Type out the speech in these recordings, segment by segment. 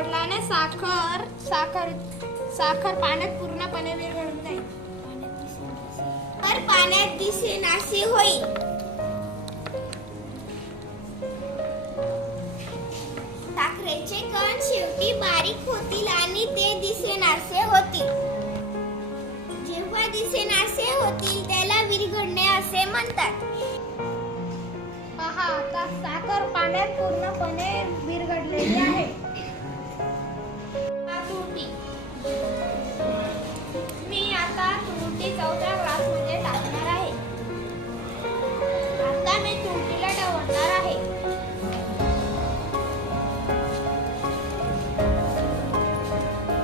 विरघळल्याने साखर साखर साखर पाण्यात पूर्णपणे विरघळून जाईल. तर पाण्यात दिसेनासे होईल. साखरेचे कण शेवटी बारीक होतील आणि ते दिसेनासे होतील. जेव्हा दिसेनासे होतील त्याला विरघळणे असे म्हणतात. पहा, आता साखर पाण्यात पूर्णपणे विरघळलेली आहे. तुरटी. मी आता तुरटी 4थ्या ग्लासमध्ये टाकणार आहे. आता मी तुरटीला ढवळणार आहे.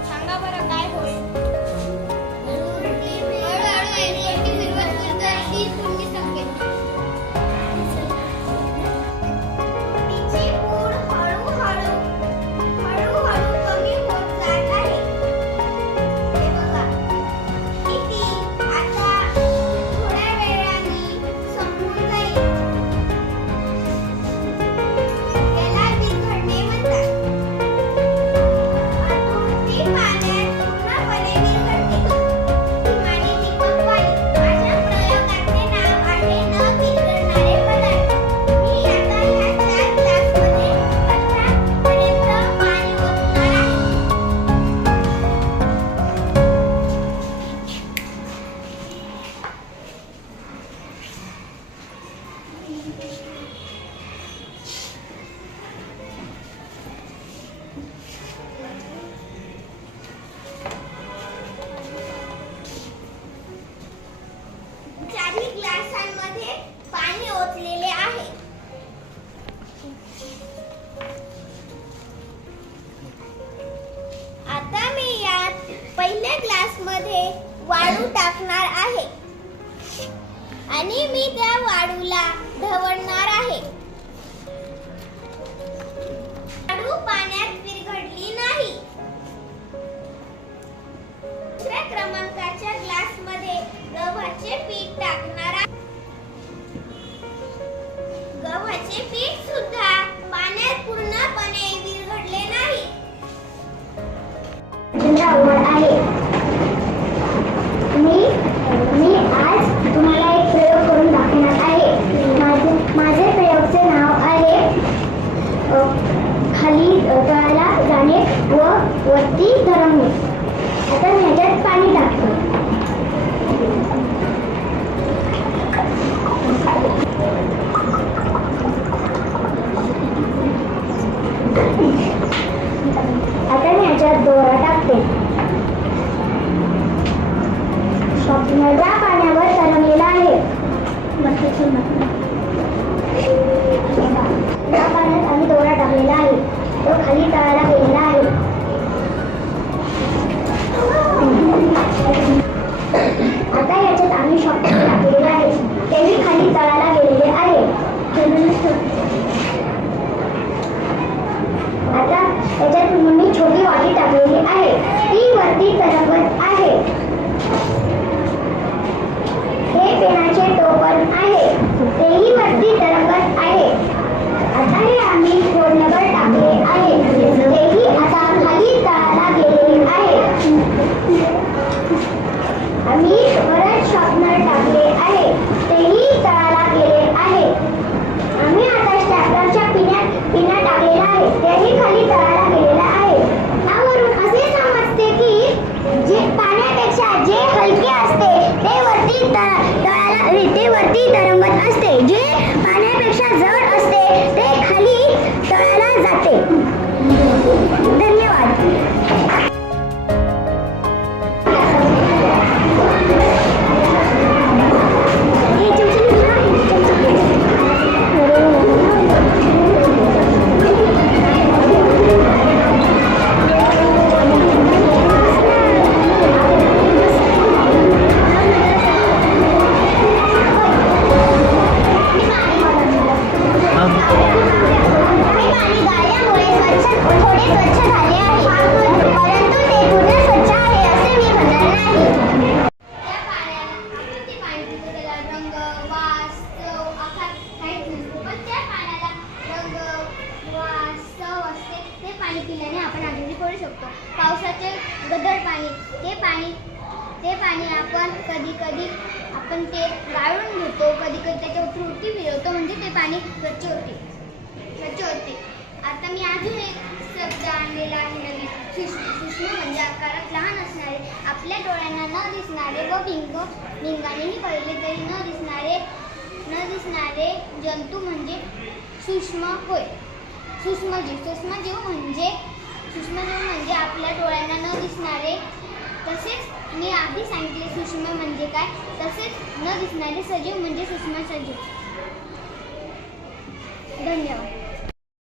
सांगा बरं काय होईल? चारही ग्लासांमध्ये पाणी ओतलेले आहे. आता मी यात पहिल्या ग्लासमध्ये वाळू टाकणार आहे आणि मी त्या वाळूला ढवळणार आहे. वाळू पाण्यात विरघळली नाही. दुसऱ्या क्रमांकाच्या ग्लासमध्ये गव्हाचे पीठ टाकणार आहे. गव्हाचे पीठ सुद्धा पाण्यात पूर्णपणे विरघळले नाही. आहे. मी आज तुम्हाला एक प्रयोग करून दाखवणार आहे. माझे प्रयोगचे नाव आहे खाली तळाला जाणे व वरती तरंगणे. आता मी ह्याच्यात पाणी टाकतो. आता मी ह्याच्यात दोरा टाकते. स्वप्नजा पाण्यावर तरंगलेला आहे. या पाण्यात आम्ही दोरा टाकलेला आहे. तो खाली तळाला गेलेला आहे. आता याच्यात आम्ही स्वप्न टाकलेले आहे. तेही खाली तळाला गेलेले आहे. आता याच्यात मी छोटी वाटी टाकलेली आहे. ती वरती तरंगत आहे. हे पेनाचे टोपण आहे. तेही वरती तरंगत आहे. आता हे आम्ही फोडणीवर टाकले आहे. तेही आता खाली तळाला गेलेले आहे. आम्ही परत शॉर्पनर टाकले आहे. तेही शकतो. पावसाचे गढूळ पाणी, ते पाणी आपण कधी ते गाळून घेतो, कधी त्याच्यावर फ्रुटी फिरवतो, म्हणजे ते पाणी स्वच्छ होते. आता मी अजून एक शब्द आणलेला आहे नवीन, सूक्ष्म म्हणजे आकारात लहान असणारे, आपल्या डोळ्यांना न दिसणारे व भिंगानेही पाहिले तरी न दिसणारे जंतू म्हणजे सूक्ष्म होय. सूक्ष्मजीव म्हणजे आपल्या डोळ्यांना न दिसणारे, तसेच मी आधी सांगितले सूक्ष्म म्हणजे काय, तसेच न दिसणारे सजीव म्हणजे सूक्ष्म सजीव. धन्यवाद.